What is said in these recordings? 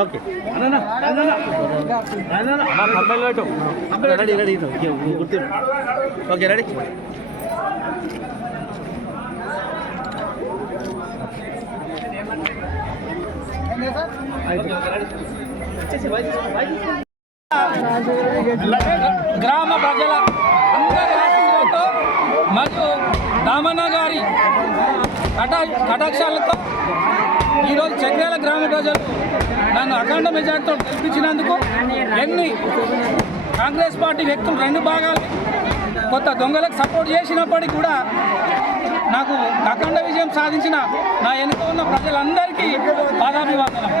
Okay అమ్మాయిలు పెట్టు ready ready గుర్తు ఓకే రెడీ గ్రామ ప్రజల మరియు దామన్న గారి కటా కటాక్షాలతో ఈరోజు చక్రాల గ్రామ ప్రజలు నన్ను అఖండ మెజార్టీతో గెలిపించినందుకు ఎన్ని కాంగ్రెస్ పార్టీ వ్యక్తులు రెండు భాగాలు కొత్త దొంగలకు సపోర్ట్ చేసినప్పటికీ కూడా నాకు అఖండ విజయం సాధించిన నా వెనుక ఉన్న ప్రజలందరికీ పాదాభివందనం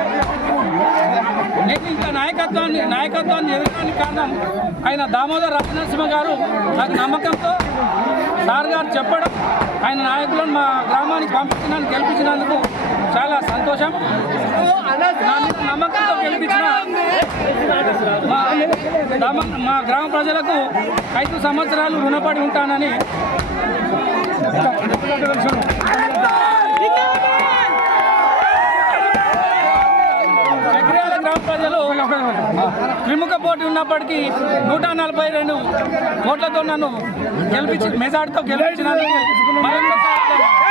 ఇంకా నాయకత్వాన్ని నాయకత్వాన్ని ఎదగడానికి కారణం ఆయన దామోదర్ రత్నసింహ గారు. నాకు నమ్మకంతో సార్ గారు చెప్పడం ఆయన నాయకులను మా గ్రామానికి పంపించినందుకు గెలిపించినందుకు చాలా సంతోషం. నా నమ్మకంతో గెలిపించిన మా గ్రామ- మా గ్రామ ప్రజలకు ఐదు సంవత్సరాలు రుణపడి ఉంటానని చక్రియాల గ్రామ ప్రజలు త్రిముఖ పోటీ ఉన్నప్పటికీ నూట నలభై రెండు కోట్లతో నన్ను గెలిపించి మెజార్టీతో గెలిపించినందుకు మరొకసారి